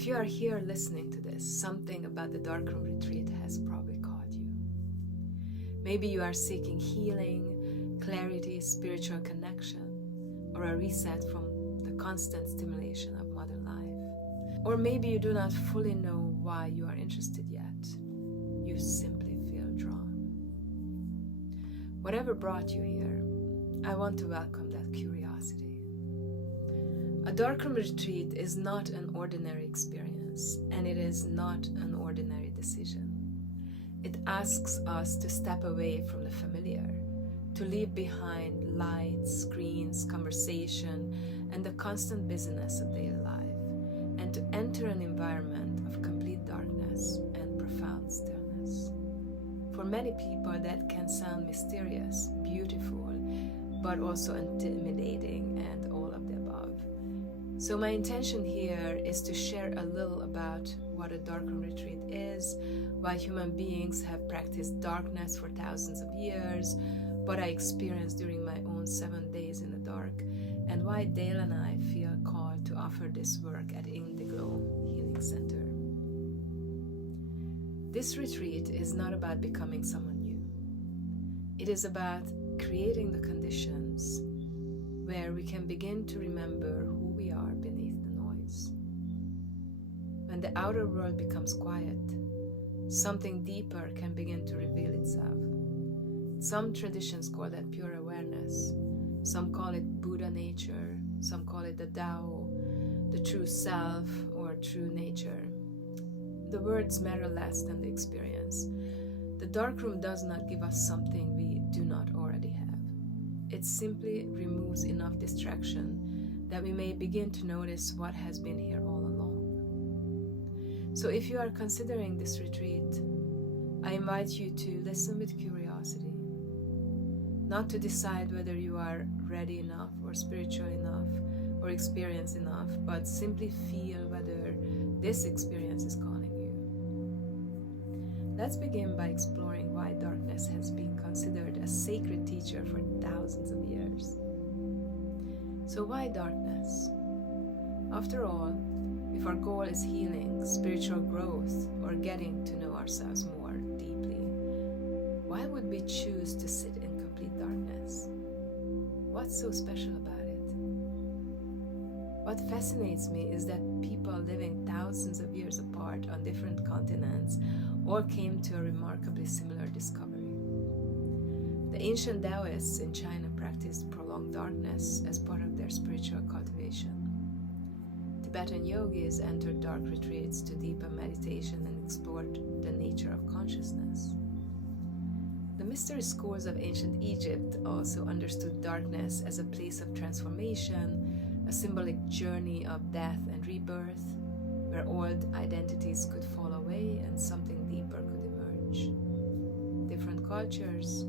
If you are here listening to this, something about the Darkroom Retreat has probably caught you. Maybe you are seeking healing, clarity, spiritual connection, or a reset from the constant stimulation of modern life. Or maybe you do not fully know why you are interested yet. You simply feel drawn. Whatever brought you here, I want to welcome that curiosity. A Darkroom Retreat is not an ordinary experience, and it is not an ordinary decision. It asks us to step away from the familiar, to leave behind lights, screens, conversation, and the constant busyness of daily life, and to enter an environment of complete darkness and profound stillness. For many people, that can sound mysterious, beautiful, but also intimidating and all of the above. So my intention here is to share a little about what a Darkroom Retreat is, why human beings have practiced darkness for thousands of years, what I experienced during my own 7 days in the dark, and why Dale and I feel called to offer this work at Indigo Healing Center. This retreat is not about becoming someone new. It is about creating the conditions where we can begin to remember who we are beneath the noise. When the outer world becomes quiet, something deeper can begin to reveal itself. Some traditions call that pure awareness. Some call it Buddha nature. Some call it the Tao, the true self, or true nature. The words matter less than the experience. The darkroom does not give us something we do not already have. It simply removes enough distraction that we may begin to notice what has been here all along. So if you are considering this retreat, I invite you to listen with curiosity, not to decide whether you are ready enough or spiritual enough or experienced enough, but simply feel whether this experience is calling you. Let's begin by exploring why darkness has been considered a sacred teacher for thousands of years. So why darkness? After all, if our goal is healing, spiritual growth, or getting to know ourselves more deeply, why would we choose to sit in complete darkness? What's so special about it? What fascinates me is that people living thousands of years apart on different continents all came to a remarkably similar discovery. The ancient Taoists in China practiced prolonged darkness as part of their spiritual cultivation. Tibetan yogis entered dark retreats to deepen meditation and explored the nature of consciousness. The mystery schools of ancient Egypt also understood darkness as a place of transformation, a symbolic journey of death and rebirth, where old identities could fall away and something deeper could emerge. Different cultures,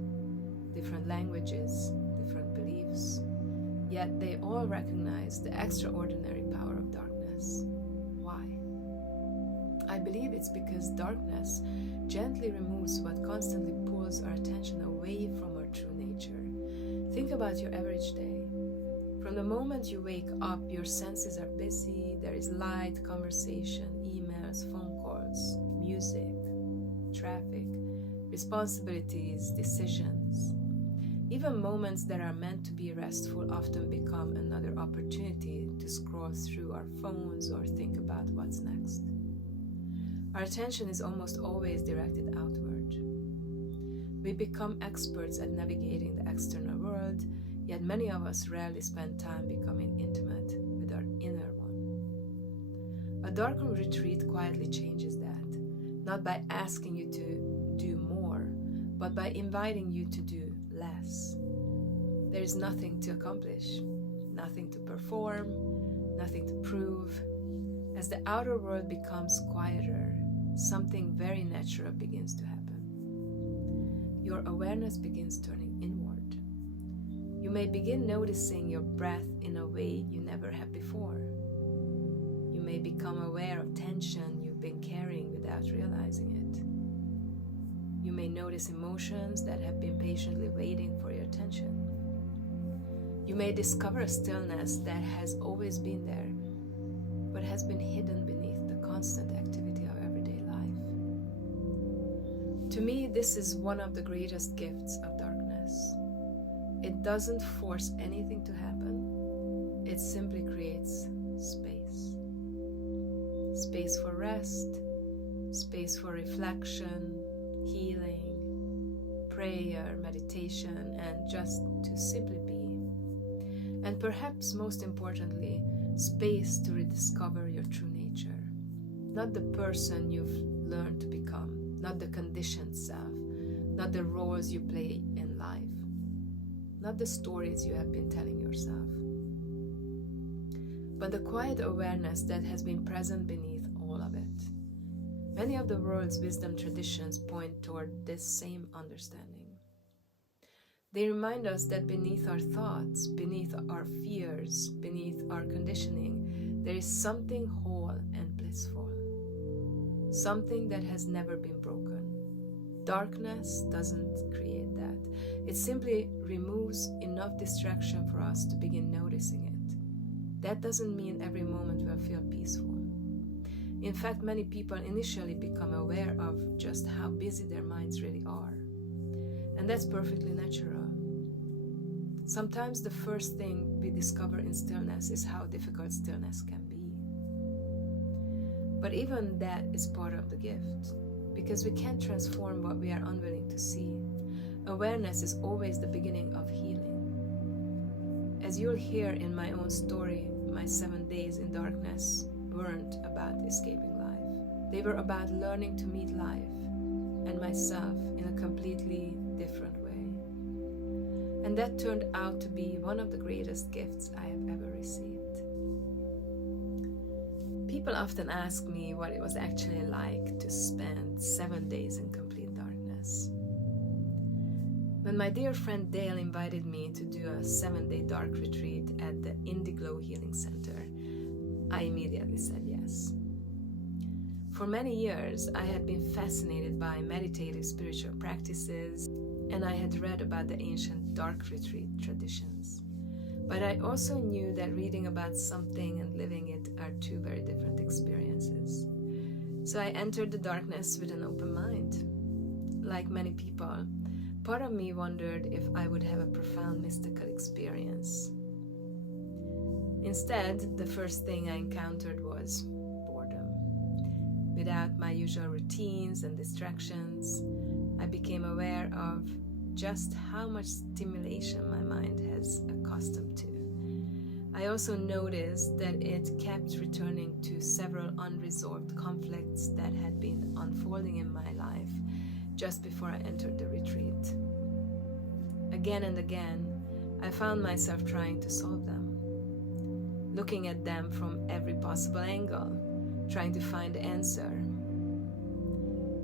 different languages, different beliefs, yet they all recognize the extraordinary power of darkness. Why? I believe it's because darkness gently removes what constantly pulls our attention away from our true nature. Think about your average day. From the moment you wake up, your senses are busy. There is light, conversation, emails, phone calls, music, traffic, responsibilities, decisions. Even moments that are meant to be restful often become another opportunity to scroll through our phones or think about what's next. Our attention is almost always directed outward. We become experts at navigating the external world, yet many of us rarely spend time becoming intimate with our inner one. A darkroom retreat quietly changes that, not by asking you to do more, but by inviting you to do less. There is nothing to accomplish, nothing to perform, nothing to prove. As the outer world becomes quieter, something very natural begins to happen. Your awareness begins turning inward. You may begin noticing your breath in a way you never have before. You may become aware of tension you've been carrying without realizing it. You may notice emotions that have been patiently waiting for your attention. You may discover a stillness that has always been there, but has been hidden beneath the constant activity of everyday life. To me, this is one of the greatest gifts of darkness. It doesn't force anything to happen, it simply creates space. Space for rest, space for reflection, healing, prayer, meditation, and just to simply be. And perhaps most importantly, space to rediscover your true nature. Not the person you've learned to become, not the conditioned self, not the roles you play in life, not the stories you have been telling yourself, but the quiet awareness that has been present beneath all of it. Many of the world's wisdom traditions point toward this same understanding. They remind us that beneath our thoughts, beneath our fears, beneath our conditioning, there is something whole and blissful, something that has never been broken. Darkness doesn't create that. It simply removes enough distraction for us to begin noticing it. That doesn't mean every moment will feel peaceful. In fact, many people initially become aware of just how busy their minds really are. And that's perfectly natural. Sometimes the first thing we discover in stillness is how difficult stillness can be. But even that is part of the gift, because we can't transform what we are unwilling to see. Awareness is always the beginning of healing. As you'll hear in my own story, my 7 days in darkness weren't about escaping life. They were about learning to meet life and myself in a completely different way. And that turned out to be one of the greatest gifts I have ever received. People often ask me what it was actually like to spend 7 days in complete darkness. When my dear friend Dale invited me to do a 7-day dark retreat at the Indiglo Healing Center, I immediately said yes. For many years, I had been fascinated by meditative spiritual practices, and I had read about the ancient dark retreat traditions. But I also knew that reading about something and living it are two very different experiences. So I entered the darkness with an open mind. Like many people, part of me wondered if I would have a profound mystical experience. Instead, the first thing I encountered was boredom. Without my usual routines and distractions, I became aware of just how much stimulation my mind has accustomed to. I also noticed that it kept returning to several unresolved conflicts that had been unfolding in my life just before I entered the retreat. Again and again, I found myself trying to solve them, looking at them from every possible angle, trying to find the answer.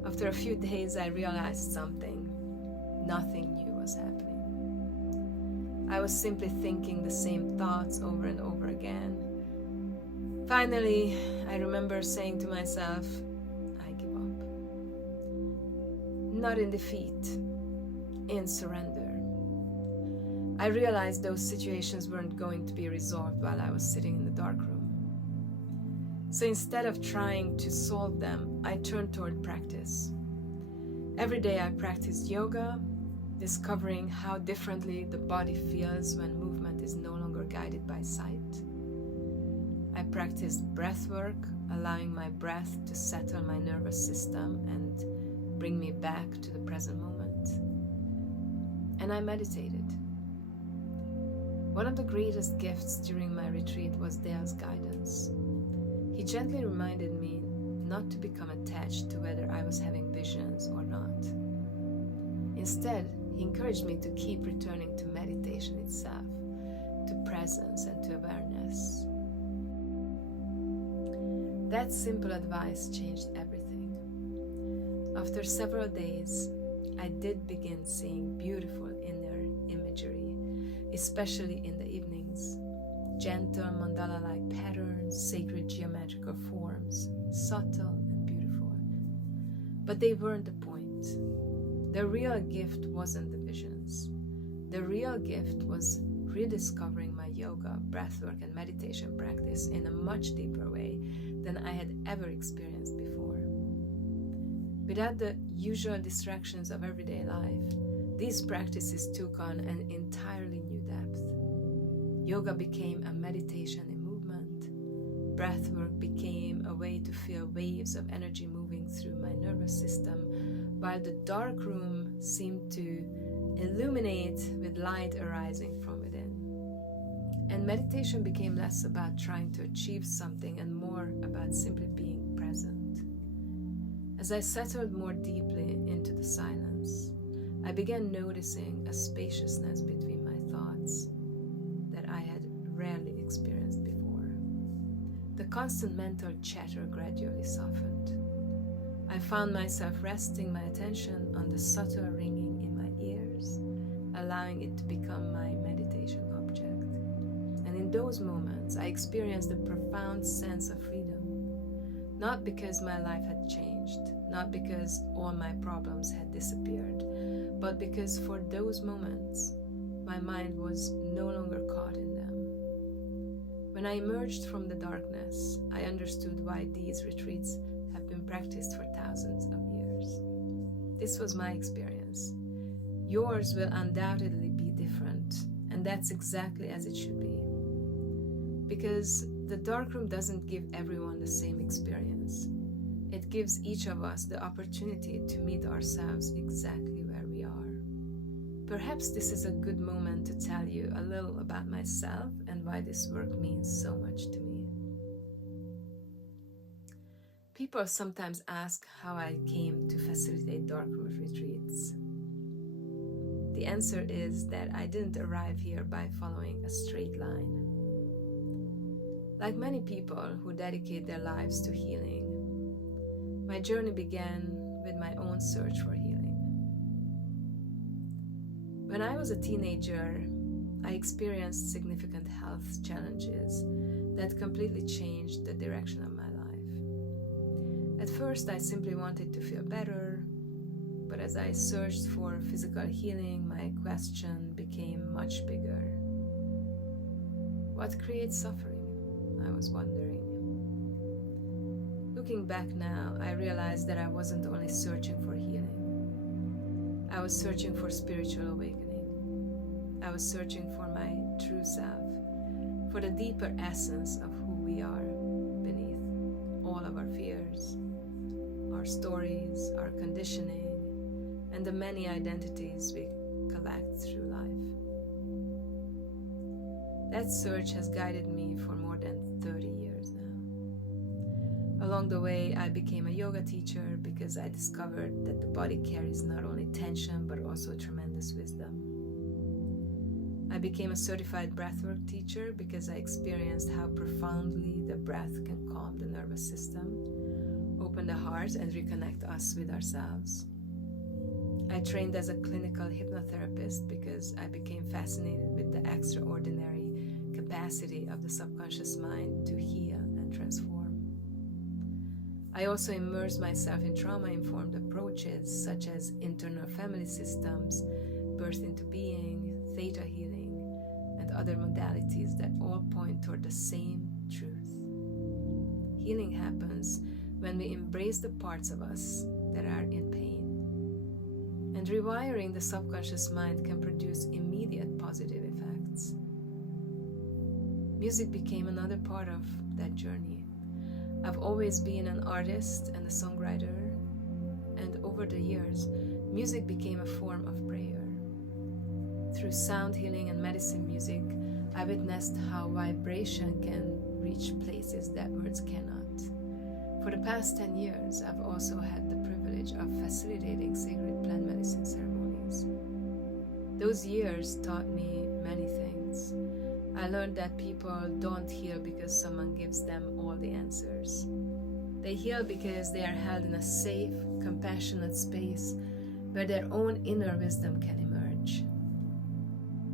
After a few days, I realized something. Nothing new was happening. I was simply thinking the same thoughts over and over again. Finally, I remember saying to myself, I give up. Not in defeat, in surrender. I realized those situations weren't going to be resolved while I was sitting in the dark room. So instead of trying to solve them, I turned toward practice. Every day I practiced yoga, discovering how differently the body feels when movement is no longer guided by sight. I practiced breath work, allowing my breath to settle my nervous system and bring me back to the present moment. And I meditated. One of the greatest gifts during my retreat was Dale's guidance. He gently reminded me not to become attached to whether I was having visions or not. Instead, he encouraged me to keep returning to meditation itself, to presence and to awareness. That simple advice changed everything. After several days, I did begin seeing beautiful inner imagery, especially in the evenings. Gentle mandala-like patterns, sacred geometrical forms, subtle and beautiful. But they weren't the point. The real gift wasn't the visions. The real gift was rediscovering my yoga, breathwork, and meditation practice in a much deeper way than I had ever experienced before. Without the usual distractions of everyday life, these practices took on an entirely new depth. Yoga became a meditation in movement. Breathwork became a way to feel waves of energy moving through my nervous system, while the dark room seemed to illuminate with light arising from within. And meditation became less about trying to achieve something and more about simply being present. As I settled more deeply into the silence, I began noticing a spaciousness between my thoughts that I had rarely experienced before. The constant mental chatter gradually softened. I found myself resting my attention on the subtle ringing in my ears, allowing it to become my meditation object. And in those moments, I experienced a profound sense of freedom, not because my life had changed, not because all my problems had disappeared, but because for those moments, my mind was no longer caught in them. When I emerged from the darkness, I understood why these retreats have been practiced for thousands of years. This was my experience. Yours will undoubtedly be different, and that's exactly as it should be. Because the darkroom doesn't give everyone the same experience. It gives each of us the opportunity to meet ourselves exactly where we are. Perhaps this is a good moment to tell you a little about myself and why this work means so much to me. People sometimes ask how I came to facilitate darkroom retreats. The answer is that I didn't arrive here by following a straight line. Like many people who dedicate their lives to healing, my journey began with my own search for healing. When I was a teenager, I experienced significant health challenges that completely changed the direction of my life. At first, I simply wanted to feel better, but as I searched for physical healing, my question became much bigger. What creates suffering? I was wondering. Looking back now, I realized that I wasn't only searching for healing. I was searching for spiritual awakening. I was searching for my true self, for the deeper essence of who we are beneath all of our fears, our stories, our conditioning, and the many identities we collect through life. That search has guided me for more than 30 years now. Along the way, I became a yoga teacher because I discovered that the body carries not only tension but also tremendous wisdom. I became a certified breathwork teacher because I experienced how profoundly the breath can calm the nervous system, open the heart, and reconnect us with ourselves. I trained as a clinical hypnotherapist because I became fascinated with the extraordinary capacity of the subconscious mind to heal and transform. I also immersed myself in trauma-informed approaches such as internal family systems, birth into being, theta healing, and other modalities that all point toward the same truth. Healing happens when we embrace the parts of us that are in pain. And rewiring the subconscious mind can produce immediate positive effects. Music became another part of that journey. I've always been an artist and a songwriter, and over the years, music became a form of prayer. Through sound healing and medicine music, I witnessed how vibration can reach places that words cannot. For the past 10 years, I've also had the privilege of facilitating sacred plant medicine ceremonies. Those years taught me many things. I learned that people don't heal because someone gives them all the answers. They heal because they are held in a safe, compassionate space where their own inner wisdom can emerge.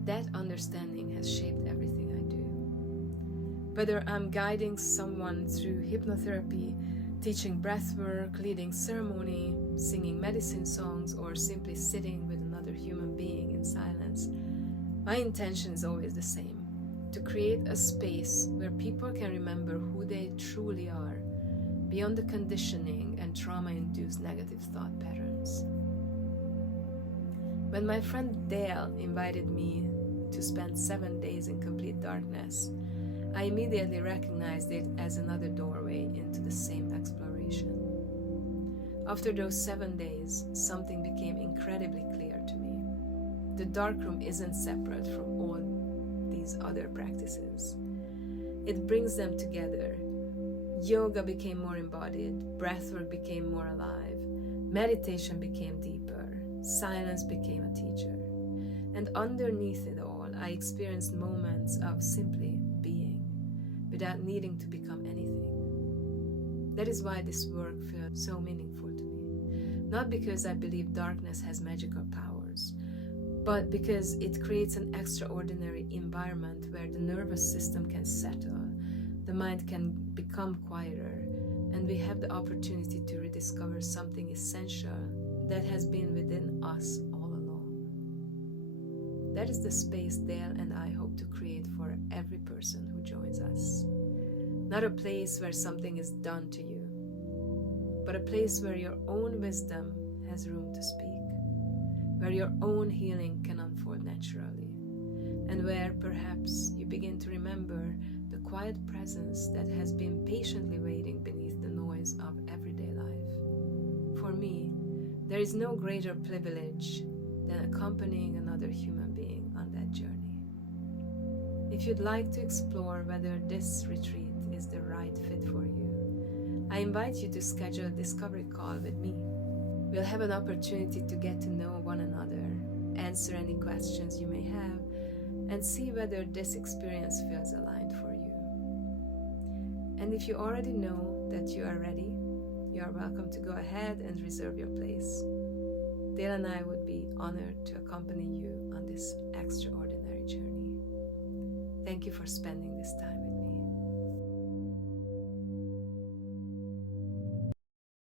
That understanding has shaped everything I do. Whether I'm guiding someone through hypnotherapy, teaching breathwork, leading ceremony, singing medicine songs, or simply sitting with another human being in silence, my intention is always the same: to create a space where people can remember who they truly are beyond the conditioning and trauma-induced negative thought patterns. When my friend Dale invited me to spend 7 days in complete darkness, I immediately recognized it as another doorway into the same exploration. After those 7 days, something became incredibly clear to me. The darkroom isn't separate from all these other practices. It brings them together. Yoga became more embodied, breathwork became more alive, meditation became deeper, silence became a teacher. And underneath it all, I experienced moments of simply being, without needing to become anything. That is why this work feels so meaningful to me. Not because I believe darkness has magical powers, but because it creates an extraordinary environment where the nervous system can settle, the mind can become quieter, and we have the opportunity to rediscover something essential that has been within us all along. That is the space Dale and I hope to create for every person who joins us. Not a place where something is done to you, but a place where your own wisdom has room to speak, where your own healing can unfold naturally, and where perhaps you begin to remember the quiet presence that has been patiently waiting beneath the noise of everyday life. For me, there is no greater privilege than accompanying another human being on that journey. If you'd like to explore whether this retreat is the right fit for you, I invite you to schedule a discovery call with me. We'll have an opportunity to get to know one another, answer any questions you may have, and see whether this experience feels aligned for you. And if you already know that you are ready, you are welcome to go ahead and reserve your place. Dale and I would be honored to accompany you on this extraordinary journey. Thank you for spending this time.